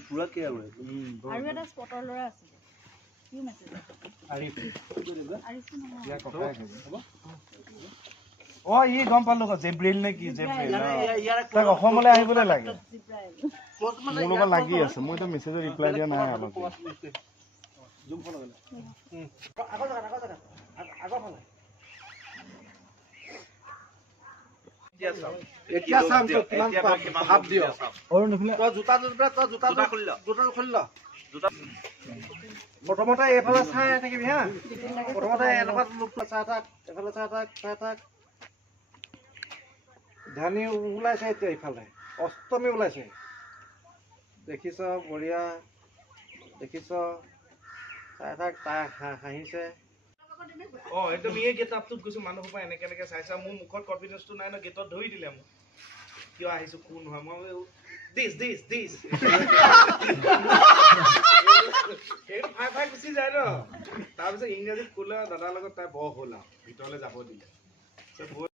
পুৰা ক্লিয়াৰ হয় আৰু এটা স্পটৰ ল'ৰা আছিল কি মেছেজ আৰিফ আৰিফ নহয় ইয়াৰ ককাই হ'ব অ ই গম পালো জেব্ৰিল নে কি জেব্ৰিল তাক অসমলৈ আহিবলৈ লাগে জিব্ৰাইল মোৰ লগত লাগি আছে মই এতিয়া মেছেজৰ ৰিপ্লাই দিয়া নাই অলপ জুম ফল গ'লে আগৰ ফালে এতিয়া চাম তো কিমান ভাব দিও অৰুণ এইফালে তই জোতা খুলি ল জোতা প্ৰথমতে এইফালে চাই থাকিবি হা প্ৰথমতে এনেকুৱা লোক চাই থাক এফালে চাই থাক ধানী ওলাইছে এতিয়া ইফালে অষ্টমী ওলাইছে দেখিছ বঢ়িয়া দেখিছ চাই থাক তাই হাঁহিছে অ একদম ইয়ে গেটআপটোত গৈছো মানুহ পৰা এনেকে চাইছা মোৰ মুখত কনফিডেন্সটো নাই ন গেটত ধৰি দিলে মোক কিয় আহিছো কোন হয় মই দিছ সেইটো ফাই গুচি যায় ন তাৰপিছত ইংৰাজীত ক'লে দাদাৰ লগত তাই বৰ হ'ল আৰু ভিতৰলৈ যাব দিলে